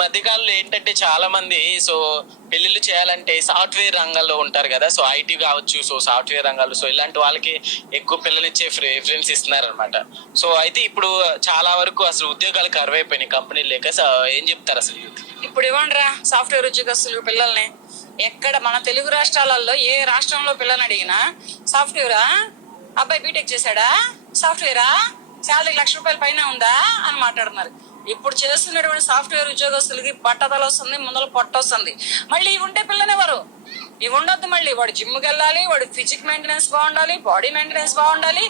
మధ్య కాలంలో ఏంటంటే చాలా మంది సో పెళ్లిళ్ళు చేయాలంటే సాఫ్ట్వేర్ రంగాల్లో ఉంటారు కదా, సో ఐటీ కావచ్చు, సో సాఫ్ట్వేర్ రంగాల్లో, సో ఇలాంటి వాళ్ళకి ఎక్కువ పిల్లనిచ్చే ప్రిఫరెన్స్ ఇస్తున్నారు అనమాట. సో అయితే ఇప్పుడు చాలా వరకు అసలు ఉద్యోగాలు కరువైపోయినాయి కంపెనీలు లేక. సో ఏం చెప్తారు అసలు? ఇప్పుడు ఇవ్వండిరా సాఫ్ట్వేర్ ఉద్యోగస్తులు పిల్లల్ని. ఎక్కడ మన తెలుగు రాష్ట్రాలలో ఏ రాష్ట్రంలో పిల్లల్ని అడిగినా సాఫ్ట్వేరా, అబ్బాయి బీటెక్ చేశాడా, సాఫ్ట్వేరా, శాలరీ ₹1,00,000 పైన ఉందా అని మాట్లాడుతున్నారు. ఇప్పుడు చేస్తున్నటువంటి సాఫ్ట్వేర్ ఉద్యోగస్తులకి బట్టతల వస్తుంది, ముందర పొట్ట వస్తుంది. మళ్ళీ ఇవి ఉంటే పిల్లనివ్వరు. ఇవి ఉండొద్దు. మళ్ళీ వాడు జిమ్కి వెళ్ళాలి, వాడు ఫిజిక్ మెయింటెనెన్స్ బాగుండాలి, బాడీ మెయింటెనెన్స్ బాగుండాలి,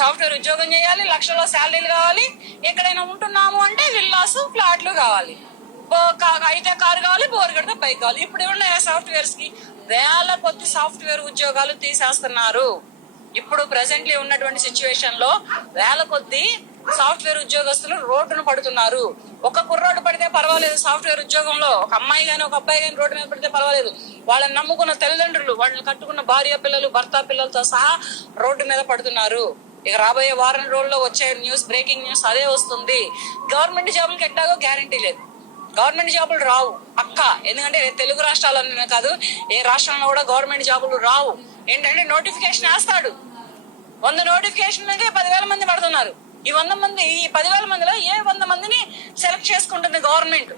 సాఫ్ట్వేర్ ఉద్యోగం చేయాలి, లక్షల్లో శాలరీలు కావాలి, ఎక్కడైనా ఉంటున్నాము అంటే విల్లాస్ ఫ్లాట్లు కావాలి, అయితే కారు కావాలి, బోర్ కడితే బైక్ కావాలి. ఇప్పుడు ఏమన్నా సాఫ్ట్వేర్స్ కి వేల కొద్ది సాఫ్ట్వేర్ ఉద్యోగాలు తీసేస్తున్నారు. ఇప్పుడు ప్రెసెంట్లీ ఉన్నటువంటి సిచ్యువేషన్ లో వేల కొద్ది సాఫ్ట్వేర్ ఉద్యోగస్తులు రోడ్డును పడుతున్నారు. ఒక కుర్రోడ్డు పడితే పర్వాలేదు, సాఫ్ట్వేర్ ఉద్యోగంలో ఒక అమ్మాయి గాని ఒక అబ్బాయి గాని రోడ్డు మీద పడితే పర్వాలేదు, వాళ్ళని నమ్ముకున్న తల్లిదండ్రులు, వాళ్ళని కట్టుకున్న భార్య పిల్లలు, భర్త పిల్లలతో సహా రోడ్డు మీద పడుతున్నారు. ఇక రాబోయే వారం రోజుల్లో వచ్చే న్యూస్, బ్రేకింగ్ న్యూస్ అదే వస్తుంది. గవర్నమెంట్ జాబులకి ఎట్టాగో గ్యారంటీ లేదు, గవర్నమెంట్ జాబులు రావు పక్క. ఎందుకంటే తెలుగు రాష్ట్రాలనే కాదు, ఏ రాష్ట్రంలో కూడా గవర్నమెంట్ జాబులు రావు. ఏంటంటే నోటిఫికేషన్ వేస్తాడు, 100 నోటిఫికేషన్ అంటే 10,000 మంది పడుతున్నారు. ఈ 100 మంది, ఈ 10,000 మందిలో ఏ 100 మందిని సెలెక్ట్ చేసుకుంటుంది గవర్నమెంట్?